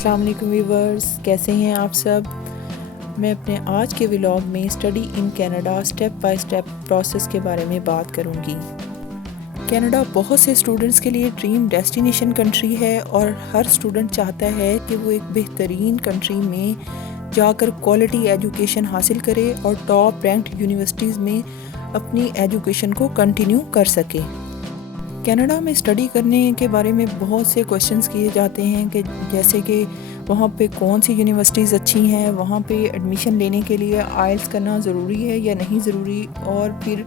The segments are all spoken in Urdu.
السلام علیکم ویورز، کیسے ہیں آپ سب؟ میں اپنے آج کے ولاگ میں study in Canada step by step process کے بارے میں بات کروں گی۔ کینیڈا بہت سے اسٹوڈنٹس کے لیے ڈریم ڈیسٹینیشن کنٹری ہے اور ہر اسٹوڈنٹ چاہتا ہے کہ وہ ایک بہترین کنٹری میں جا کر کوالٹی ایجوکیشن حاصل کرے اور ٹاپ رینکڈ یونیورسٹیز میں اپنی ایجوکیشن کو کنٹینیو کر سکے۔ کینیڈا میں اسٹڈی کرنے کے بارے میں بہت سے کویشچنز کیے جاتے ہیں کہ جیسے کہ وہاں پہ کون سی یونیورسٹیز اچھی ہیں، وہاں پہ ایڈمیشن لینے کے لیے آئلٹس کرنا ضروری ہے یا نہیں ضروری، اور پھر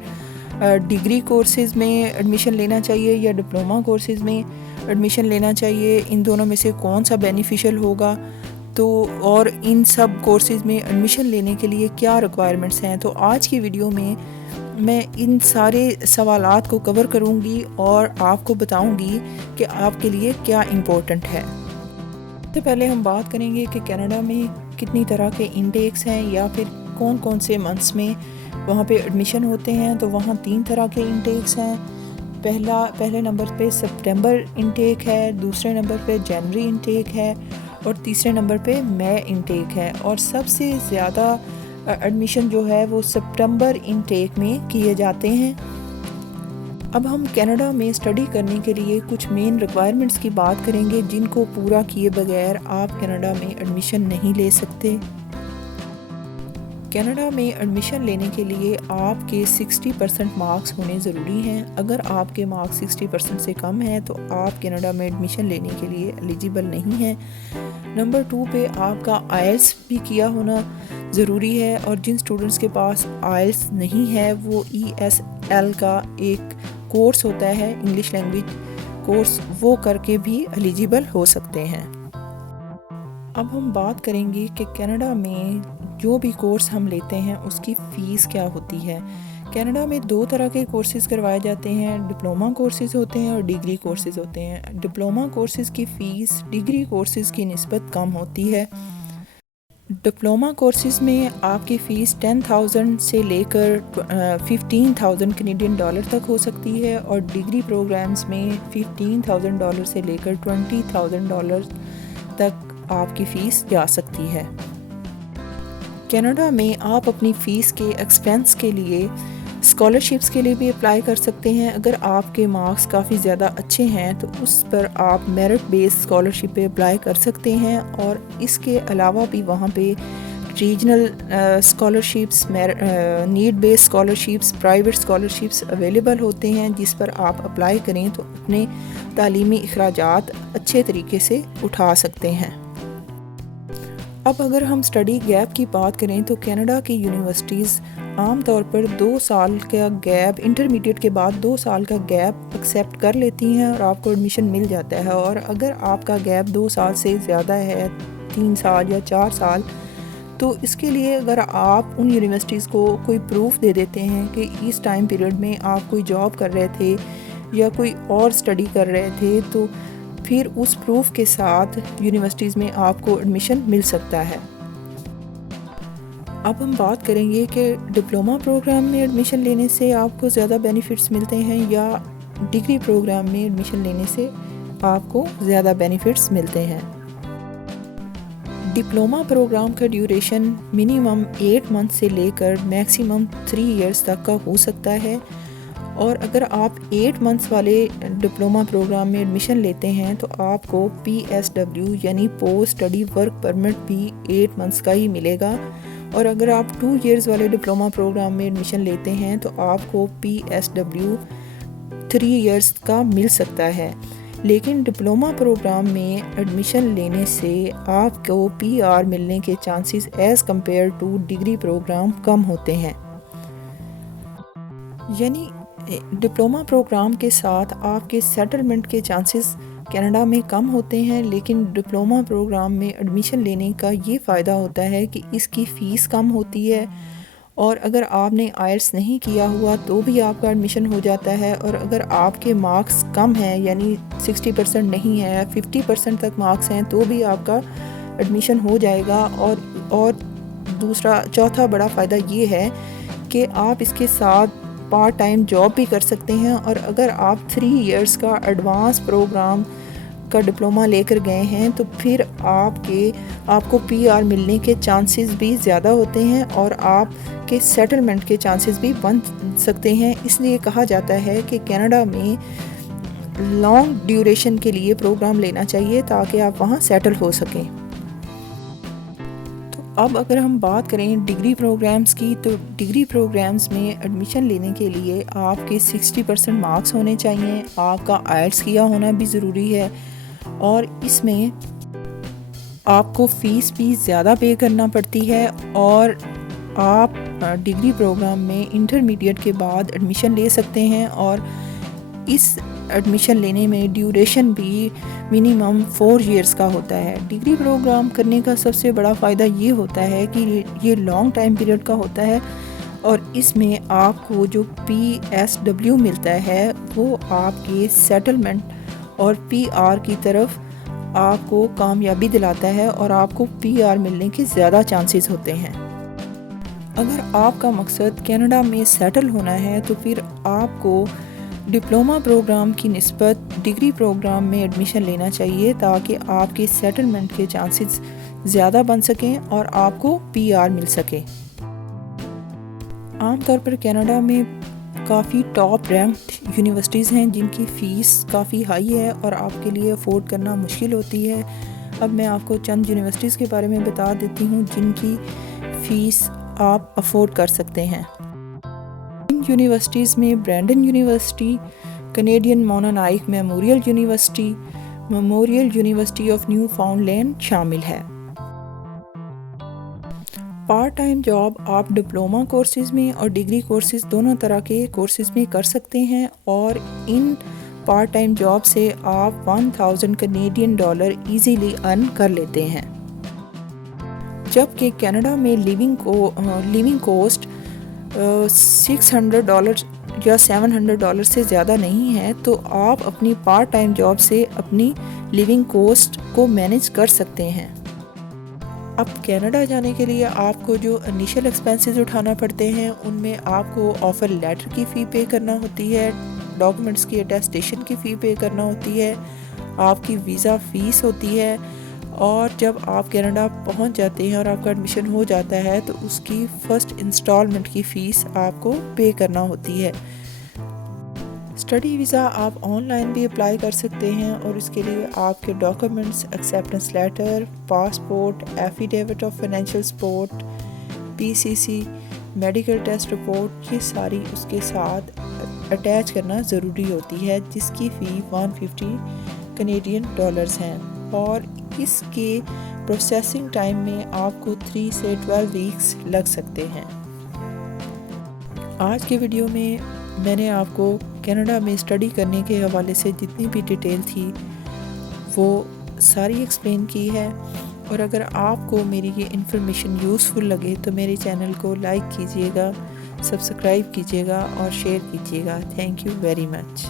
ڈگری کورسز میں ایڈمیشن لینا چاہیے یا ڈپلومہ کورسز میں ایڈمیشن لینا چاہیے، ان دونوں میں سے کون سا بینیفیشل ہوگا، تو اور ان سب کورسز میں ایڈمیشن لینے کے لیے کیا ریکوائرمنٹس ہیں۔ تو آج کی ویڈیو میں ان سارے سوالات کو کور کروں گی اور آپ کو بتاؤں گی کہ آپ کے لیے کیا امپورٹنٹ ہے۔ سب سے پہلے ہم بات کریں گے کہ کینیڈا میں کتنی طرح کے انٹیکس ہیں یا پھر کون کون سے منتھس میں وہاں پہ ایڈمیشن ہوتے ہیں۔ تو وہاں 3 طرح کے انٹیکس ہیں۔ پہلے نمبر پہ سپٹمبر انٹیک ہے، دوسرے نمبر پہ جنوری انٹیک ہے اور تیسرے نمبر پہ مئی انٹیک ہے، اور سب سے زیادہ ایڈمیشن جو ہے وہ سپٹمبر انٹیک میں کیے جاتے ہیں۔ اب ہم کینیڈا میں اسٹڈی کرنے کے لیے کچھ مین ریکوائرمنٹس کی بات کریں گے جن کو پورا کیے بغیر آپ کینیڈا میں ایڈمیشن نہیں لے سکتے۔ کینیڈا میں ایڈمیشن لینے کے لیے آپ کے 60% مارکس ہونے ضروری ہیں۔ اگر آپ کے مارکس 60% سے کم ہیں تو آپ کینیڈا میں ایڈمیشن لینے کے لیے ایلیجیبل نہیں ہیں۔ نمبر 2 پہ آپ کا آئلٹس بھی کیا ہونا ضروری ہے، اور جن اسٹوڈنٹس کے پاس آئلٹس نہیں ہے وہ ESL کا ایک کورس ہوتا ہے، انگلش لینگویج کورس، وہ کر کے بھی ایلیجیبل ہو سکتے ہیں۔ اب ہم بات کریں گے کہ کینیڈا میں جو بھی کورس ہم لیتے ہیں اس کی فیس کیا ہوتی ہے۔ کینیڈا میں 2 طرح کے کورسز کروائے جاتے ہیں، ڈپلومہ کورسز ہوتے ہیں اور ڈگری کورسز ہوتے ہیں۔ ڈپلومہ کورسز کی فیس ڈگری کورسز کی نسبت کم ہوتی ہے۔ ڈپلومہ کورسز میں آپ کی فیس 10,000 سے لے کر 15,000 کینیڈین ڈالر تک ہو سکتی ہے، اور ڈگری پروگرامز میں $15,000 سے لے کر $20,000 تک آپ کی فیس جا سکتی ہے۔ کینیڈا میں آپ اپنی فیس کے ایکسپینس کے لیے اسکالرشپس کے لیے بھی اپلائی کر سکتے ہیں۔ اگر آپ کے مارکس کافی زیادہ اچھے ہیں تو اس پر آپ میرٹ بیس اسکالرشپ پہ اپلائی کر سکتے ہیں، اور اس کے علاوہ بھی وہاں پہ ریجنل اسکالرشپس، نیڈ بیس اسکالرشپس، پرائیویٹ اسکالرشپس اویلیبل ہوتے ہیں جس پر آپ اپلائی کریں تو اپنے تعلیمی اخراجات اچھے طریقے سے اٹھا سکتے ہیں۔ اب اگر ہم اسٹڈی گیپ کی بات کریں تو کینیڈا کی یونیورسٹیز عام طور پر 2 سال کا گیپ، انٹرمیڈیٹ کے بعد 2 سال کا گیپ ایکسیپٹ کر لیتی ہیں اور آپ کو ایڈمیشن مل جاتا ہے۔ اور اگر آپ کا گیپ 2 سال سے زیادہ ہے، 3 سال یا 4 سال، تو اس کے لیے اگر آپ ان یونیورسٹیز کو کوئی پروف دے دیتے ہیں کہ اس ٹائم پیریڈ میں آپ کوئی جاب کر رہے تھے یا کوئی اور اسٹڈی کر رہے تھے، تو پھر اس پروف کے ساتھ یونیورسٹیز میں آپ کو ایڈمیشن مل سکتا ہے۔ اب ہم بات کریں گے کہ ڈپلومہ پروگرام میں ایڈمیشن لینے سے آپ کو زیادہ بینیفٹس ملتے ہیں یا ڈگری پروگرام میں ایڈمیشن لینے سے آپ کو زیادہ بینیفٹس ملتے ہیں۔ ڈپلومہ پروگرام کا ڈیوریشن منیمم 8 منتھ سے لے کر میکسیمم 3 ایئرس تک کا ہو سکتا ہے، اور اگر آپ 8 منتھس والے ڈپلومہ پروگرام میں ایڈمیشن لیتے ہیں تو آپ کو PSW یعنی پوسٹ اسٹڈی ورک پرمٹ بھی 8 منتھس کا ہی ملے گا، اور اگر آپ 2 ایئرز والے ڈپلومہ پروگرام میں ایڈمیشن لیتے ہیں تو آپ کو PSW 3 ایئرز کا مل سکتا ہے۔ لیکن ڈپلومہ پروگرام میں ایڈمیشن لینے سے آپ کو PR ملنے کے chances as compare to degree programme کم ہوتے ہیں۔ یعنی ڈپلومہ پروگرام کے ساتھ آپ کے سیٹلمنٹ کے چانسز کینیڈا میں کم ہوتے ہیں، لیکن ڈپلومہ پروگرام میں ایڈمیشن لینے کا یہ فائدہ ہوتا ہے کہ اس کی فیس کم ہوتی ہے، اور اگر آپ نے آئلٹس نہیں کیا ہوا تو بھی آپ کا ایڈمیشن ہو جاتا ہے، اور اگر آپ کے مارکس کم ہیں یعنی 60% نہیں ہے، 50% تک مارکس ہیں، تو بھی آپ کا ایڈمیشن ہو جائے گا۔ اور چوتھا بڑا فائدہ یہ ہے کہ آپ اس کے ساتھ پارٹ ٹائم جاب بھی کر سکتے ہیں، اور اگر آپ 3 ایئرس کا ایڈوانس پروگرام کا ڈپلومہ لے کر گئے ہیں تو پھر آپ کو پی آر ملنے کے چانسز بھی زیادہ ہوتے ہیں اور آپ کے سیٹلمنٹ کے چانسز بھی بن سکتے ہیں. اس لیے کہا جاتا ہے کہ کینیڈا میں لانگ ڈیوریشن کے لیے پروگرام لینا چاہیے تاکہ آپ وہاں سیٹل ہو سکیں. اب اگر ہم بات کریں ڈگری پروگرامز کی تو ڈگری پروگرامز میں ایڈمیشن لینے کے لیے آپ کے 60% مارکس ہونے چاہیے. آپ کا آئلٹس کیا ہونا بھی ضروری ہے اور اس میں آپ کو فیس بھی زیادہ پے کرنا پڑتی ہے اور آپ ڈگری پروگرام میں انٹرمیڈیٹ کے بعد ایڈمیشن لے سکتے ہیں اور اس ایڈمیشن لینے میں ڈیوریشن بھی منیمم 4 ایئرس کا ہوتا ہے. ڈگری پروگرام کرنے کا سب سے بڑا فائدہ یہ ہوتا ہے کہ یہ لانگ ٹائم پیریڈ کا ہوتا ہے اور اس میں آپ کو جو PSW ملتا ہے وہ آپ کے سیٹلمنٹ اور PR کی طرف آپ کو کامیابی دلاتا ہے اور آپ کو PR ملنے کے زیادہ چانسز ہوتے ہیں. اگر آپ کا مقصد کینیڈا میں سیٹل ہونا ہے تو پھر آپ کو ڈپلومہ پروگرام کی نسبت ڈگری پروگرام میں ایڈمیشن لینا چاہیے تاکہ آپ کے سیٹلمنٹ کے چانسز زیادہ بن سکیں اور آپ کو PR مل سکے. عام طور پر کینیڈا میں کافی ٹاپ رینکڈ یونیورسٹیز ہیں جن کی فیس کافی ہائی ہے اور آپ کے لیے افورڈ کرنا مشکل ہوتی ہے. اب میں آپ کو چند یونیورسٹیز کے بارے میں بتا دیتی ہوں جن کی فیس آپ افورڈ کر سکتے ہیں. یونیورسٹیز میں برینڈن یونیورسٹی، کینیڈین مونونائک Memorial university, Memorial university of Newfoundland شامل ہے. پارٹ ٹائم جاب آپ ڈپلومہ کورسز میں اور ڈگری کورسز دونوں طرح کے کورسز میں کر سکتے ہیں اور ان پارٹ ٹائم جاب سے آپ $1000 کینیڈین ایزیلی ارن کر لیتے ہیں. جبکہ کینیڈا میں لیونگ کوسٹ $600 یا $700 سے زیادہ نہیں ہے تو آپ اپنی پارٹ ٹائم جاب سے اپنی لیونگ کوسٹ کو مینیج کر سکتے ہیں. اب کینیڈا جانے کے لیے آپ کو جو انیشل ایکسپینسز اٹھانا پڑتے ہیں ان میں آپ کو آفر لیٹر کی فی پے کرنا ہوتی ہے، ڈاکومنٹس کی اٹیسٹیشن کی فی پے کرنا ہوتی ہے، آپ کی ویزا فیس ہوتی ہے اور جب آپ کینیڈا پہنچ جاتے ہیں اور آپ کا ایڈمیشن ہو جاتا ہے تو اس کی فرسٹ انسٹالمنٹ کی فیس آپ کو پے کرنا ہوتی ہے. اسٹڈی ویزا آپ آن لائن بھی اپلائی کر سکتے ہیں اور اس کے لیے آپ کے documents acceptance letter, passport, affidavit of financial support, PCC، medical test report, یہ ساری اس کے ساتھ اٹیچ کرنا ضروری ہوتی ہے جس کی فی $150 کینیڈین ہیں اور اس کے پروسیسنگ ٹائم میں آپ کو 3 سے 12 ویکس لگ سکتے ہیں. آج کے ویڈیو میں نے آپ کو کینیڈا میں اسٹڈی کرنے کے حوالے سے جتنی بھی ڈیٹیل تھی وہ ساری ایکسپلین کی ہے اور اگر آپ کو میری یہ انفارمیشن یوزفل لگے تو میرے چینل کو لائک کیجیے گا، سبسکرائب کیجیے گا اور شیئر کیجیے گا. Thank you very much.